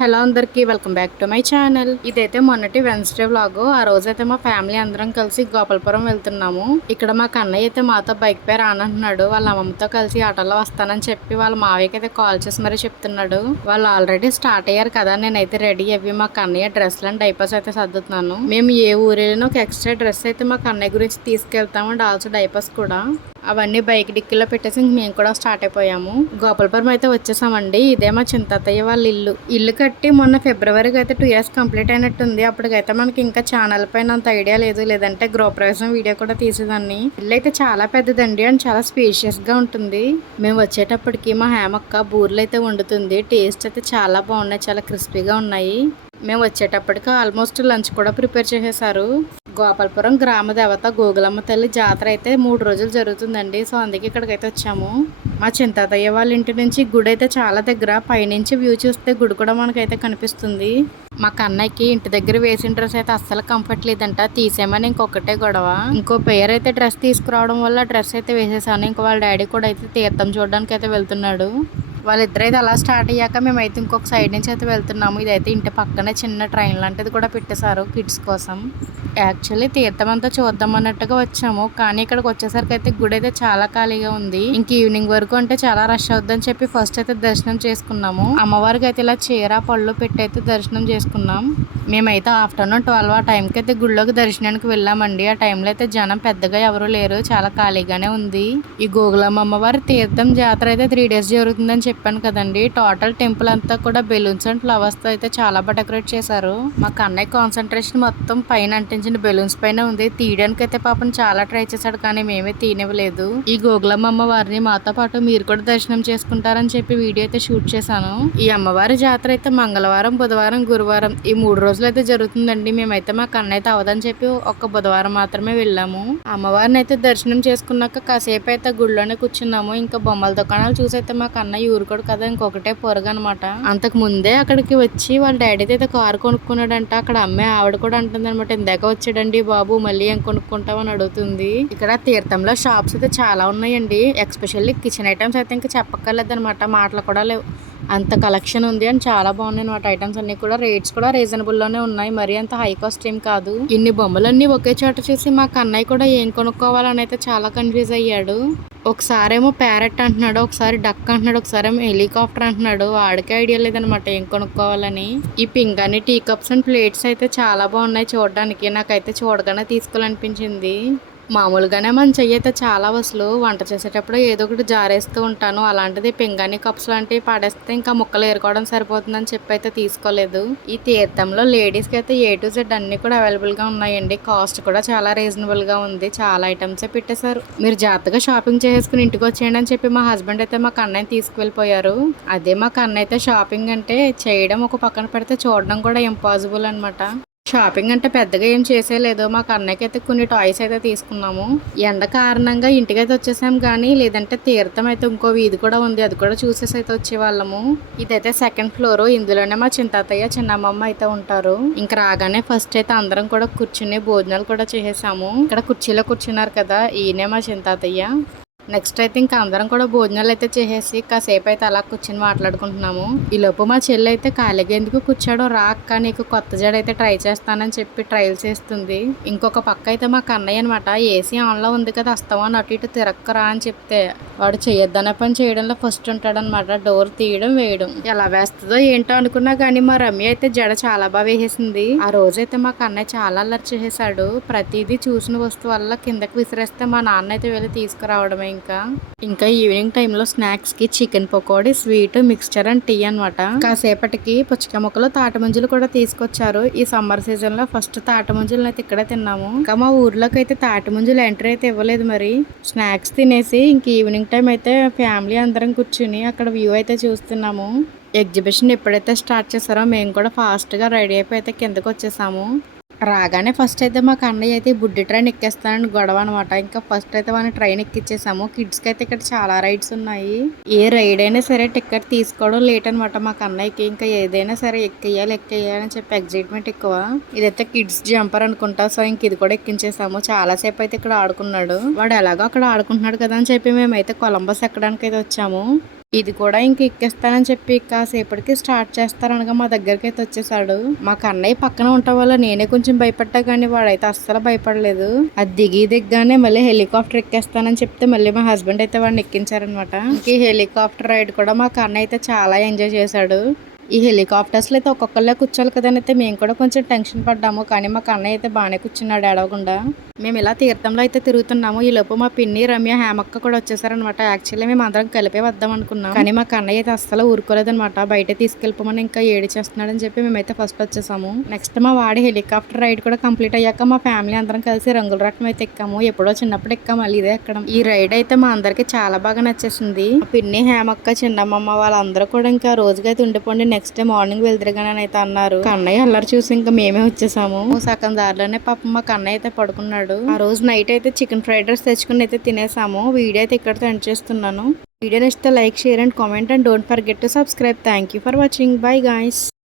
Hello అందరికీ welcome back to my channel. ఇదైతే మొన్నటి వెన్స్డే వ్లాగ్. ఆ రోజైతే మా ఫ్యామిలీ అందరం కలిసి గోపాలపురం వెళ్తున్నాము. ఇక్కడ మా కన్నయ్య అయితే మాతో బైక్ పై రానంటున్నాడు. వాళ్ళ అమ్మమ్మతో కలిసి ఆటోలో వస్తానని చెప్పి వాళ్ళ మావయ్యకి అయితే కాల్ చేసి మరీ చెప్తున్నాడు. వాళ్ళు ఆల్రెడీ స్టార్ట్ అయ్యారు కదా నేనైతే రెడీ అయ్యి మా కన్నయ్య డ్రెస్లు అండ్ డైపర్స్ అయితే సర్దుతున్నాను. మేము ఏ ఊరు వెళ్ళినా ఒక ఎక్స్ట్రా డ్రెస్ అయితే మా కన్నయ్య గురించి తీసుకెళ్తాము అండ్ ఆల్సో డైపర్స్ కూడా. అవన్నీ బైక్ డిక్కీలో పెట్టేసి మేము కూడా స్టార్ట్ అయిపోయాము. గోపాలపురం అయితే వచ్చేసామండి. ఇదే మా చింతాతయ్య వాళ్ళ ఇల్లు. ఇల్లు కట్టి మొన్న ఫిబ్రవరికి అయితే టూ ఇయర్స్ కంప్లీట్ అయినట్టుంది. అప్పటికైతే మనకి ఇంకా ఛానల్ పైన అంత ఐడియా లేదు. లేదంటే గృహప్రవేశం వీడియో కూడా తీసేదాన్ని. ఇల్లు అయితే చాలా పెద్దదండి అండ్ చాలా స్పేషియస్గా ఉంటుంది. మేము వచ్చేటప్పటికి మా హేమక్క బూర్లు అయితే వండుతుంది. టేస్ట్ అయితే చాలా బాగున్నాయి. చాలా క్రిస్పీగా ఉన్నాయి. మేము వచ్చేటప్పటికి ఆల్మోస్ట్ లంచ్ కూడా ప్రిపేర్ చేసేసారు గోపాలపురం గ్రామ దేవత గోగులమ్మ తల్లి జాతర అయితే మూడు రోజులు జరుగుతుందండి. సో అందుకే ఇక్కడికైతే వచ్చాము. మా చింతాతయ్య వాళ్ళ ఇంటి నుంచి గుడి అయితే చాలా దగ్గర పైనుంచి వ్యూ చూస్తే గుడి కూడా మనకైతే కనిపిస్తుంది. మా కన్నయ్యకి ఇంటి దగ్గర వేసిన డ్రెస్ అయితే అస్సలు కంఫర్ట్ లేదంట తీసేమని ఇంకొకటే గొడవ. ఇంకో పేరు అయితే డ్రెస్ తీసుకురావడం వల్ల డ్రెస్ అయితే వేసేసాను ఇంకో వాళ్ళ డాడీ కూడా అయితే తీర్థం చూడడానికి అయితే వెళ్తున్నాడు. వాళ్ళిద్దరు అయితే అలా స్టార్ట్ అయ్యాక మేమైతే ఇంకొక సైడ్ నుంచి అయితే వెళ్తున్నాము. ఇదైతే ఇంటి పక్కనే చిన్న ట్రైన్ లాంటిది కూడా పెట్టేశారు కిడ్స్ కోసం. యాక్చువల్లీ తీర్థం అంతా చూద్దాం అన్నట్టుగా వచ్చాము. కానీ ఇక్కడికి వచ్చేసరికి అయితే గుడి అయితే చాలా ఖాళీగా ఉంది. ఇంక ఈవినింగ్ వరకు అంటే చాలా రష్ అవుద్దని చెప్పి ఫస్ట్ అయితే దర్శనం చేసుకున్నాము. అమ్మవారికి అయితే ఇలా చీర పళ్ళు పెట్టి అయితే దర్శనం చేసుకున్నాం. మేమైతే ఆఫ్టర్నూన్ ట్వెల్వ్ ఆ టైంకి అయితే గుళ్ళోకి దర్శనానికి వెళ్ళామండి. ఆ టైంలో అయితే జనం పెద్దగా ఎవరు లేరు. చాలా ఖాళీగానే ఉంది. ఈ గోగులమ్మ అమ్మవారి తీర్థం జాతర అయితే త్రీ డేస్ జరుగుతుందని చెప్పాను కదండి. టోటల్ టెంపుల్ అంతా కూడా బెలూన్స్ అండ్ ఫ్లవర్స్తో అయితే చాలా బాగా డెకరేట్ చేశారు. మా కన్నయ్య కాన్సన్ట్రేషన్ మొత్తం పైన అంటే అంటించిన బెలూన్స్ పైన ఉంది. తీయడానికి అయితే పాపం చాలా ట్రై చేశాడు కానీ మేమే తీయనివ్వలేదు. ఈ గోగులమ్మ అమ్మవారిని మాతో పాటు మీరు కూడా దర్శనం చేసుకుంటారని చెప్పి వీడియో అయితే షూట్ చేశాను. ఈ అమ్మవారి జాతర అయితే మంగళవారం బుధవారం గురువారం ఈ మూడు రోజులు అయితే జరుగుతుందండి. మేమైతే మా కన్నయ్య అయితే అవదని చెప్పి ఒక్క బుధవారం మాత్రమే వెళ్ళాము. అమ్మవారిని అయితే దర్శనం చేసుకున్నాక కాసేపు అయితే గుళ్ళోనే కూర్చున్నాము. ఇంకా బొమ్మల దుకాణాలు చూసి అయితే మా కన్నయ్య ఊరుకోడు కదా ఇంకొకటే పొరగనమాట. అంతకు ముందే అక్కడికి వచ్చి వాళ్ళ డాడీ అయితే కారు కొనుక్కున్నాడంట. అక్కడ అమ్మాయి ఆవిడ కూడా అంటుంది అనమాట ఇందాక వచ్చాడండి బాబు మళ్ళీ ఏం కొనుక్కుంటామని అడుగుతుంది. ఇక్కడ తీర్థంలో షాప్స్ అయితే చాలా ఉన్నాయండి. ఎక్స్పెషల్లీ కిచెన్ ఐటమ్స్ అయితే ఇంకా చెప్పక్కర్లేదు అనమాట మాటలు కూడా లేవు. అంత కలెక్షన్ ఉంది అండ్ చాలా బాగున్నాయి అనమాట ఐటమ్స్ అన్ని కూడా రేట్స్ కూడా రీజనబుల్లోనే ఉన్నాయి. మరి అంత హై కాస్ట్ ఏం కాదు. ఇన్ని బొమ్మలన్నీ ఒకే చోట చూసి మా కన్నయ్య కూడా ఏం కొనుక్కోవాలని అయితే చాలా కన్ఫ్యూజ్ అయ్యాడు. ఒకసారేమో ప్యారెట్ అంటున్నాడు ఒకసారి డక్ అంటున్నాడు ఒకసారి ఏమో హెలికాప్టర్ అంటున్నాడు వాడికే ఐడియా లేదనమాట ఏం కొనుక్కోవాలని. ఈ పింగాని టీ కప్స్ అండ్ ప్లేట్స్ అయితే చాలా బాగున్నాయి చూడడానికి. నాకైతే చూడగానే తీసుకోవాలనిపించింది. మామూలుగానే మన చెయ్యి అయితే చాలా వసలు వంట చేసేటప్పుడు ఏదో ఒకటి జారేస్తూ ఉంటాను. అలాంటిది పింగాణి కప్స్ లాంటివి పడేస్తే ఇంకా ముక్కలు ఏరుకోవడం సరిపోతుందని చెప్పి అయితే తీసుకోలేదు. ఈ తీర్థంలో లేడీస్కి అయితే ఏ టు జెడ్ అన్ని కూడా అవైలబుల్గా ఉన్నాయండి. కాస్ట్ కూడా చాలా రీజనబుల్గా ఉంది. చాలా ఐటమ్సే పెట్టేశారు. మీరు జాగ్రత్తగా షాపింగ్ చేసుకుని ఇంటికి వచ్చేయండి అని చెప్పి మా హస్బెండ్ అయితే మా కన్నయ్య తీసుకువెళ్ళిపోయారు. అదే మా కన్నయ్య అయితే షాపింగ్ అంటే చేయడం ఒక పక్కన పెడితే చూడడం కూడా ఇంపాసిబుల్ అనమాట షాపింగ్ అంటే పెద్దగా ఏం చేసేలేదు మా అన్నయ్యకి అయితే కొన్ని టాయ్స్ అయితే తీసుకున్నాము. ఎండ కారణంగా ఇంటికైతే వచ్చేసాం కానీ లేదంటే తీర్థం అయితే ఇంకో వీధి కూడా ఉంది. అది కూడా చూసేసి అయితే వచ్చేవాళ్ళము. ఇదైతే సెకండ్ ఫ్లోర్ ఇందులోనే మా చింతాతయ్య చిన్నమ్మమ్మ అయితే ఉంటారు. ఇంకా రాగానే ఫస్ట్ అయితే అందరం కూడా కూర్చుని భోజనాలు కూడా చేసేసాము. ఇక్కడ కుర్చీలో కూర్చున్నారు కదా ఈయనే మా చింతాతయ్య. నెక్స్ట్ అయితే ఇంకా అందరం కూడా భోజనాలు అయితే చేసేసి కాసేపు అయితే అలా కూర్చొని మాట్లాడుకుంటున్నాము. ఈ లోపు మా చెల్లి అయితే ఖాళీగా ఎందుకు కూర్చోడో రాక్క నీకు కొత్త జడ అయితే ట్రై చేస్తానని చెప్పి ట్రైల్ చేస్తుంది. ఇంకొక పక్క అయితే మా కన్నయ్య అనమాట ఏసీ ఆన్లో ఉంది కదా వస్తావా? అని అటు ఇటు తిరక్కరా అని చెప్తే వాడు చేయొద్దనే పని చేయడంలో ఫస్ట్ ఉంటాడనమాట డోర్ తీయడం వేయడం. ఎలా వేస్తుందో ఏంటో అనుకున్నా కానీ మా రమ్య అయితే జడ చాలా బాగా వేసేసింది. ఆ రోజైతే మా కన్నయ్య చాలా అల్లరి చేసేసాడు. ప్రతిదీ చూసిన వస్తువు వల్ల కిందకి విసిరేస్తే మా నాన్న అయితే వెళ్ళి తీసుకురావడమే ఇంకా. ఇంకా ఈవినింగ్ టైంలో స్నాక్స్కి chicken pakodi sweet mixture and tea అనమాట కాసేపటికి పుచ్చక ముక్కలు తాటమంజులు కూడా తీసుకొచ్చారు. ఈ సమ్మర్ సీజన్లో ఫస్ట్ తాటమంజులు అయితే ఇక్కడే తిన్నాము. ఇంకా మా ఊర్లోకి అయితే తాటమంజులు ఎంటర్ అయితే ఇవ్వలేదు మరి. స్నాక్స్ తినేసి ఇంక ఈవినింగ్ టైం అయితే ఫ్యామిలీ అందరం కూర్చుని అక్కడ వ్యూ అయితే చూస్తున్నాము. ఎగ్జిబిషన్ ఎప్పుడైతే స్టార్ట్ చేశారో మేము కూడా ఫాస్ట్గా రెడీ అయిపోయి అయితే కిందకు వచ్చేసాము. రాగానే ఫస్ట్ అయితే మా కన్నయ్య అయితే బుడ్డి ట్రైన్ ఎక్కేస్తానని గొడవ అనమాట ఇంకా ఫస్ట్ అయితే మనం ట్రైన్ ఎక్కించేసాము కిడ్స్కి అయితే ఇక్కడ చాలా రైడ్స్ ఉన్నాయి. ఏ రైడ్ అయినా సరే టికెట్ తీసుకోవడం లేట్ అనమాట మా కన్నయ్యకి. ఇంకా ఏదైనా సరే ఎక్కేయాలి ఎక్కేయాలి అని చెప్పి ఎగ్జైట్మెంట్ ఎక్కువ. ఇదైతే కిడ్స్ జంపర్ అనుకుంటా. సో ఇంక ఇది కూడా ఎక్కించేసాము. చాలా సేపు అయితే ఇక్కడ ఆడుకున్నాడు. వాడు ఎలాగో అక్కడ ఆడుకుంటున్నాడు కదా అని చెప్పి మేమైతే కొలంబస్ ఎక్కడానికి అయితే వచ్చాము. ఇది కూడా ఇంక ఎక్కేస్తానని చెప్పి కాసేపటికి స్టార్ట్ చేస్తారనగా మా దగ్గరికి అయితే వచ్చేసాడు. మా కన్నయ్య పక్కన ఉండటం వల్ల నేనే కొంచెం భయపడ్డా కానీ వాడైతే అస్సలు భయపడలేదు. అది దిగి దిగ్గానే మళ్ళీ హెలికాప్టర్ ఎక్కేస్తానని చెప్తే మళ్ళీ మా హస్బెండ్ అయితే వాడిని ఎక్కించారనమాట. ఈ హెలికాప్టర్ రైడ్ కూడా మా కన్నయ్య అయితే చాలా ఎంజాయ్ చేశాడు. ఈ హెలికాప్టర్స్లో అయితే ఒక్కొక్కళ్ళే కూర్చోాలి కదని అయితే మేము కూడా కొంచెం టెన్షన్ పడ్డాము. కానీ మా కన్నయ్య అయితే బాగానే కూర్చున్నాడు ఏడవకుండా. మేము ఇలా తీర్థంలో అయితే తిరుగుతున్నాము. ఈ లోపు మా పిన్ని రమ్య హేమక్క కూడా వచ్చేసారనమాట యాక్చువల్లీ మేము అందరం కలిపే వద్దాం అనుకున్నాం. కానీ మా కన్నయ్య అయితే అస్సలు ఊరుకోలేదనమాట బయట తీసుకెళ్ళిపోమని ఇంకా ఏడు చేస్తున్నాడని చెప్పి మేమైతే ఫస్ట్ వచ్చేసాము. నెక్స్ట్ మా వాడి హెలికాప్టర్ రైడ్ కూడా కంప్లీట్ అయ్యాక మా ఫ్యామిలీ అందరం కలిసి రంగుల రకం అయితే ఎక్కాము. ఎప్పుడో చిన్నప్పుడు ఎక్కాము మళ్ళీ ఇదే ఎక్కడం. ఈ రైడ్ అయితే మా అందరికి చాలా బాగా నచ్చేసింది. పిన్ని హేమక్క చిన్నమ్మమ్మ వాళ్ళందరూ కూడా ఇంకా రోజుకైతే ఉండిపోండి. నెక్స్ట్ డే మార్నింగ్ వెళ్తురుగానని అయితే అన్నారు. కన్నయ్య అల్లరి చూసి ఇంకా మేమే వచ్చేసాము. సగం దారిలోనే పాపం మా కన్నయ్య అయితే పడుకున్నాడు. ఆ రోజు నైట్ అయితే చికెన్ ఫ్రైడ్ రైస్ తెచ్చుకుని అయితే తినేసాము. వీడియో అయితే ఇక్కడితో ఎండ్ చేస్తున్నాను. వీడియో నచ్చితే like share and comment and don't forget to subscribe thank you for watching bye guys